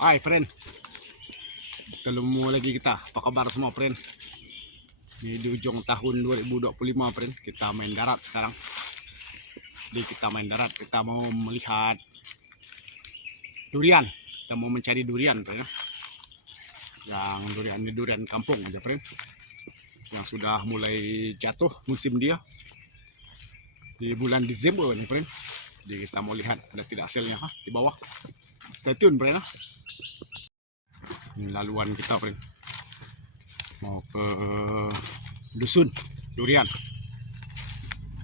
Hai friend, ketemu lagi kita. Apa kabar semua friend? Ini di ujung tahun 2025 friend. Kita main darat sekarang. Jadi kita main darat, kita mau melihat durian. Kita mau mencari durian friend. Yang durian ini durian kampung aja friend. Yang sudah mulai jatuh musim dia di bulan Desember nih friend. Jadi kita mau lihat ada tidak hasilnya di bawah. Stay tune friend. Ini laluan kita friend, mau ke dusun durian.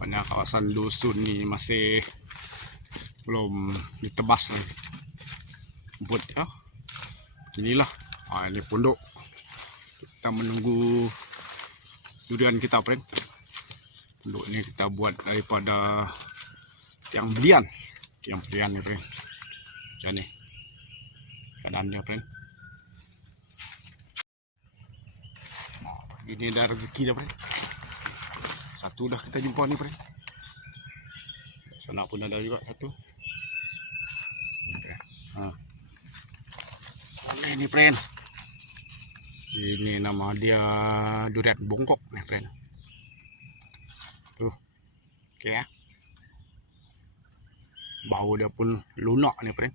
Banyak kawasan dusun ini masih belum ditebas lagi rumput ya. Inilah ini pondok, kita menunggu durian kita friend. Pondok ini kita buat daripada tiang belian nih friend. Jadi keadaannya friend. Ini ada rezeki dah friend. Satu dah kita jumpa nih friend. Sana pun ada juga satu. Ini friend. Ini nama dia durian bongkok nih friend. Tuh. Oke ya. Bau dia pun lunak nih friend.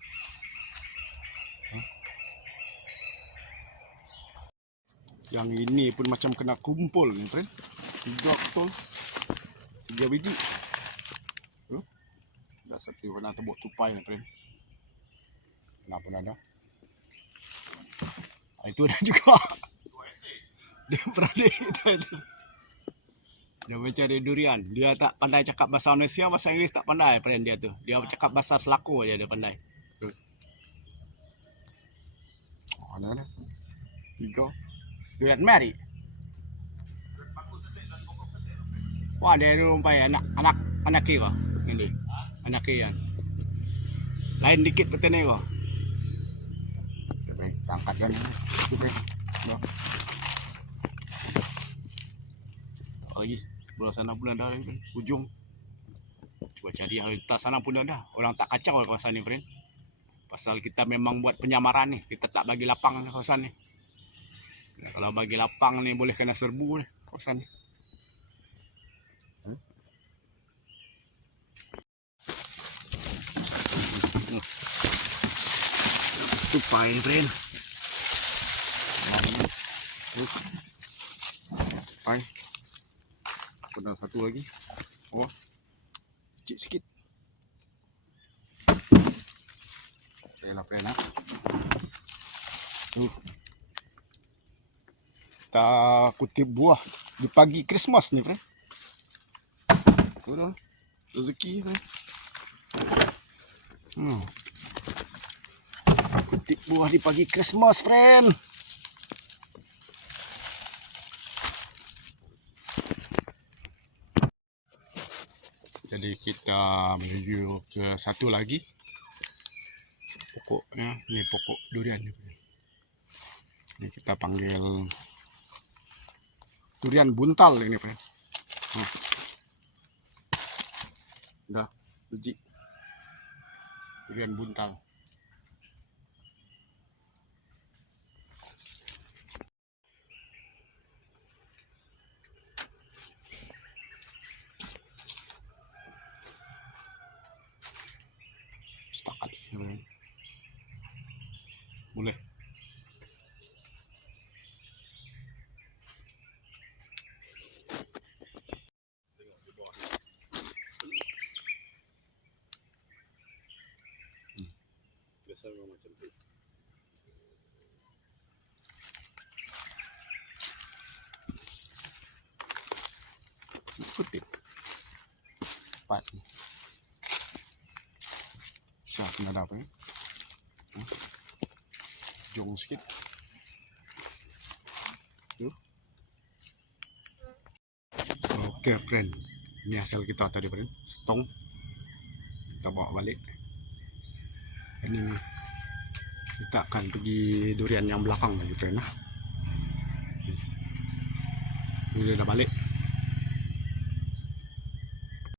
Yang ini pun macam kena kumpul nih friend. 3 biji. Ada satu kena tebuk tupai nih friend. Kenapa ada? Itu ada juga. Dia beradik kita itu. Dia mencari durian. Dia tak pandai cakap bahasa Indonesia, bahasa Inggris tak pandai friend dia tuh. Dia cakap bahasa Selaku aja dia pandai. Oh, ada. 3. Durian meri. Wah, dia rumpai anak kira. Ini. Anak kira. Lain dikit petene kok. Coba angkat kan. Lagi belah sana pun ada kan. Ujung. Coba cari harta sana pun ada. Orang tak kacau kawasan ini, friend. Pasal kita memang buat penyamaran nih. Kita tak bagi lapang kawasan nih. Nah, kalau bagi lapang nih boleh kena serbu nih kawasan nih. Tupai nih friend. Tupai. Ada satu lagi. Oh, sikit. Oke lah friend. Kita kutip buah di pagi Christmas nih friend. Udah rezeki friend. Kutip buah di pagi Christmas friend. Jadi kita menuju ke satu lagi pokoknya. Ini pokok durian ini kita panggil durian buntal ini friend. Udah biji durian buntal. Setakat boleh. Kutip cepat siap nggak apa ya. Jong sedikit tuh. Oke friend, ini hasil kita tadi friend. Stong kita bawa balik. Ini kita akan pergi durian yang belakang lagi friend. Ini udah balik.